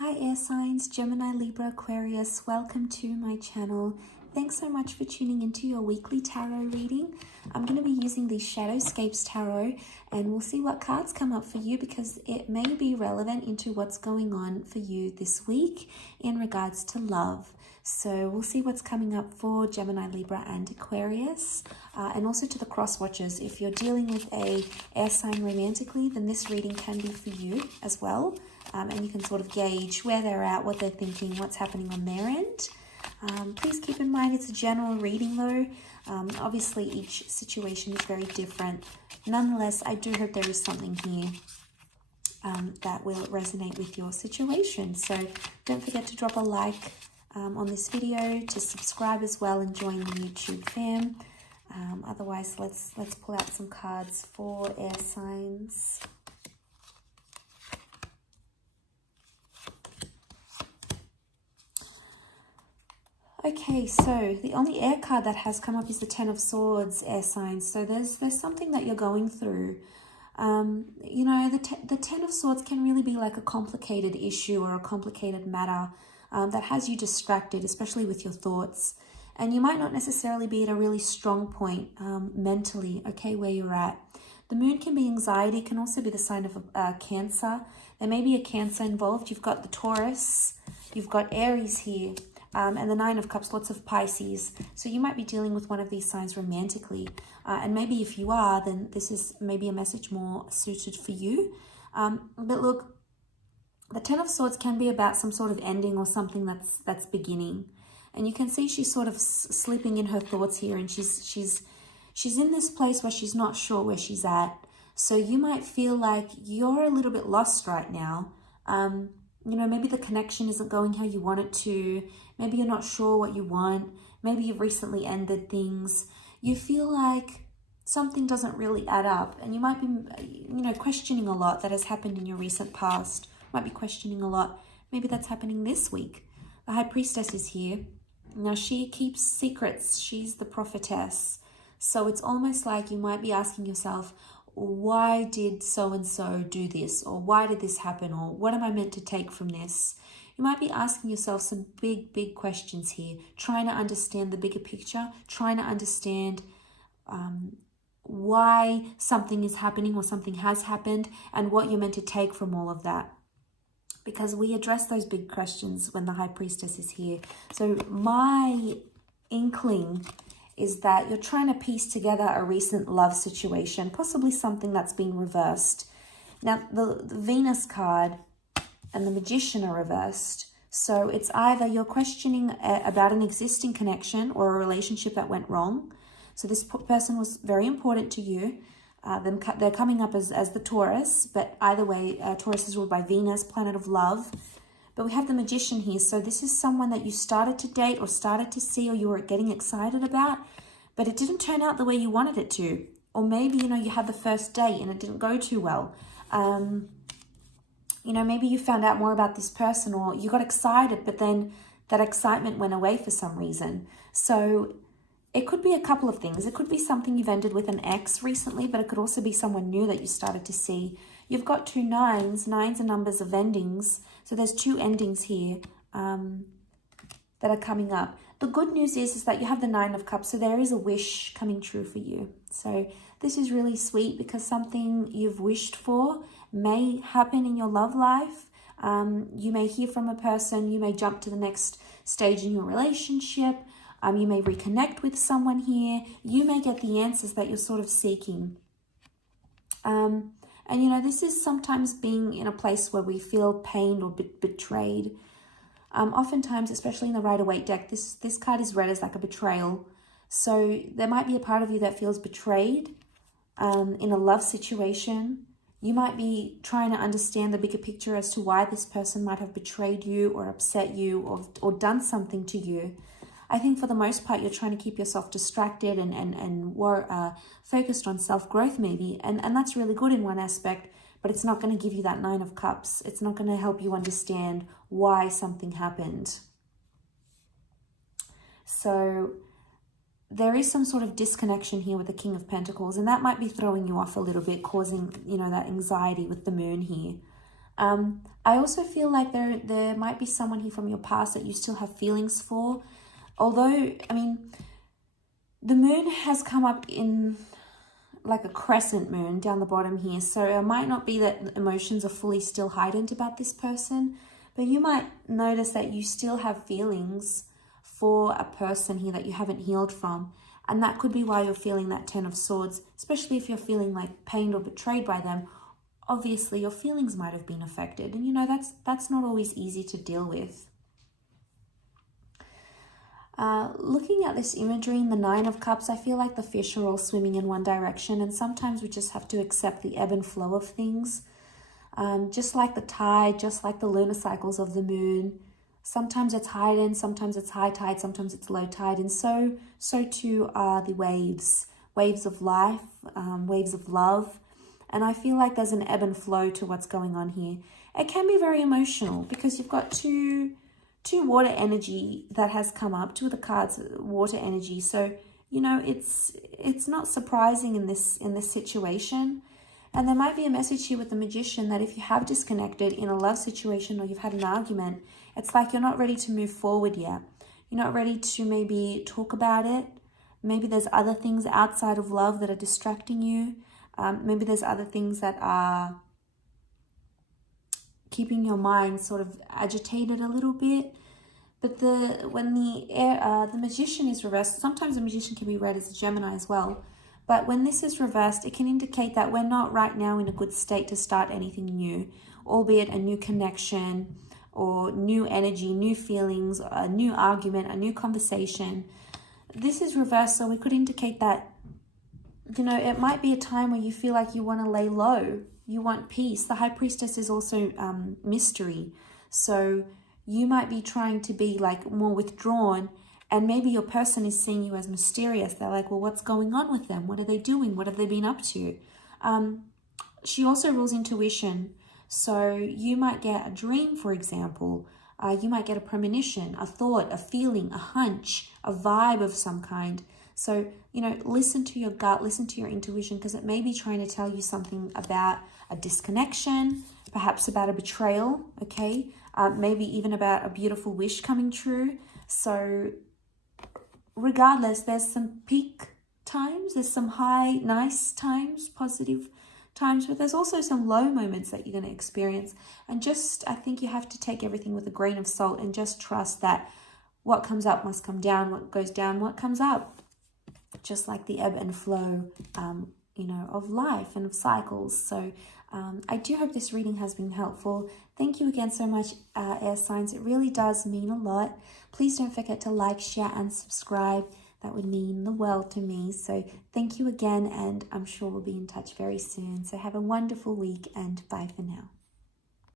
Hi air signs, Gemini, Libra, Aquarius, welcome to my channel. Thanks so much for tuning into your weekly tarot reading. I'm going to be using the Shadowscapes Tarot and we'll see what cards come up for you because it may be relevant into what's going on for you this week in regards to love. So we'll see what's coming up for Gemini, Libra and Aquarius, and also to the cross watchers. If you're dealing with a air sign romantically, then this reading can be for you as well. And you can sort of gauge where they're at, what they're thinking, what's happening on their end. Please keep in mind it's a general reading though. Obviously each situation is very different. Nonetheless, I do hope there is something here that will resonate with your situation. So don't forget to drop a like on this video, to subscribe as well and join the YouTube fam. Otherwise, let's pull out some cards for air signs. Okay, so the only air card that has come up is the Ten of Swords, air signs. So there's something that you're going through. You know, the Ten of Swords can really be like a complicated issue or a complicated matter that has you distracted, especially with your thoughts. And you might not necessarily be at a really strong point mentally, okay, where you're at. The moon can be anxiety, can also be the sign of Cancer. There may be a Cancer involved. You've got the Taurus, you've got Aries here. And the Nine of Cups, lots of Pisces. So you might be dealing with one of these signs romantically. And maybe if you are, then this is maybe a message more suited for you. But look, the Ten of Swords can be about some sort of ending or something that's beginning. And you can see she's sort of slipping in her thoughts here. And she's in this place where she's not sure where she's at. So you might feel like you're a little bit lost right now. You know, maybe the connection isn't going how you want it to. Maybe you're not sure what you want. Maybe you've recently ended things. You feel like something doesn't really add up. And you might be, you know, questioning a lot that has happened in your recent past. Might be questioning a lot. Maybe that's happening this week. The High Priestess is here. Now, she keeps secrets. She's the prophetess. So it's almost like you might be asking yourself, why did so-and-so do this? Or why did this happen? Or what am I meant to take from this? You might be asking yourself some big questions here, trying to understand the bigger picture, trying to understand why something is happening or something has happened and what you're meant to take from all of that. Because we address those big questions when the High Priestess is here. So my inkling is that you're trying to piece together a recent love situation, possibly something that's been reversed. Now, the Venus card and the Magician are reversed. So it's either you're questioning about an existing connection or a relationship that went wrong. So this person was very important to you. They're coming up as the Taurus, but either way, Taurus is ruled by Venus, planet of love. But we have the Magician here. So this is someone that you started to date or started to see or you were getting excited about, but it didn't turn out the way you wanted it to. Or maybe, you know, you had the first date and it didn't go too well. You know, maybe you found out more about this person or you got excited, but then that excitement went away for some reason. So it could be a couple of things. It could be something you've ended with an ex recently, but it could also be someone new that you started to see. You've got two nines. Nines are numbers of endings. So there's two endings here that are coming up. The good news is that you have the Nine of Cups. So there is a wish coming true for you. So this is really sweet because something you've wished for may happen in your love life. You may hear from a person. You may jump to the next stage in your relationship. You may reconnect with someone here. You may get the answers that you're sort of seeking. And, you know, this is sometimes being in a place where we feel pained or betrayed. Oftentimes, especially in the Rider-Waite deck, this card is read as like a betrayal. So there might be a part of you that feels betrayed in a love situation. You might be trying to understand the bigger picture as to why this person might have betrayed you or upset you or done something to you. I think for the most part, you're trying to keep yourself distracted and focused on self-growth maybe. And that's really good in one aspect, but it's not going to give you that Nine of Cups. It's not going to help you understand why something happened. So there is some sort of disconnection here with the King of Pentacles, and that might be throwing you off a little bit, causing, you know, that anxiety with the moon here. I also feel like there might be someone here from your past that you still have feelings for. Although, I mean, the moon has come up in like a crescent moon down the bottom here. So it might not be that emotions are fully still heightened about this person, but you might notice that you still have feelings for a person here that you haven't healed from. And that could be why you're feeling that Ten of Swords, especially if you're feeling like pained or betrayed by them. Obviously, your feelings might have been affected. And, you know, that's not always easy to deal with. Looking at this imagery in the Nine of Cups, I feel like the fish are all swimming in one direction, and sometimes we just have to accept the ebb and flow of things. Just like the tide, just like the lunar cycles of the moon. Sometimes it's heightened, sometimes it's high tide, sometimes it's low tide, and so too are the waves. Waves of life, waves of love. And I feel like there's an ebb and flow to what's going on here. It can be very emotional because you've got two water energy that has come up, two of the cards, water energy. So, you know, it's not surprising in this situation. And there might be a message here with the Magician that if you have disconnected in a love situation or you've had an argument, it's like you're not ready to move forward yet. You're not ready to maybe talk about it. Maybe there's other things outside of love that are distracting you. Maybe there's other things that are keeping your mind sort of agitated a little bit. But when the Magician is reversed, sometimes the Magician can be read as a Gemini as well. But when this is reversed, it can indicate that we're not right now in a good state to start anything new, albeit a new connection or new energy, new feelings, a new argument, a new conversation. This is reversed, so we could indicate that, you know, it might be a time where you feel like you want to lay low. You want peace. The High Priestess is also mystery. So you might be trying to be like more withdrawn, and maybe your person is seeing you as mysterious. They're like, well, what's going on with them? What are they doing? What have they been up to? She also rules intuition. So you might get a dream, for example. You might get a premonition, a thought, a feeling, a hunch, a vibe of some kind. So, you know, listen to your gut, listen to your intuition, because it may be trying to tell you something about a disconnection, perhaps about a betrayal, okay? Maybe even about a beautiful wish coming true. So regardless, there's some peak times, there's some high, nice times, positive times, but there's also some low moments that you're going to experience. And just, I think you have to take everything with a grain of salt and just trust that what comes up must come down, what goes down, what comes up. Just like the ebb and flow, you know, of life and of cycles. So I do hope this reading has been helpful. Thank you again so much, air signs. It really does mean a lot. Please don't forget to like, share, and subscribe. That would mean the world to me. So thank you again, and I'm sure we'll be in touch very soon. So have a wonderful week, and bye for now.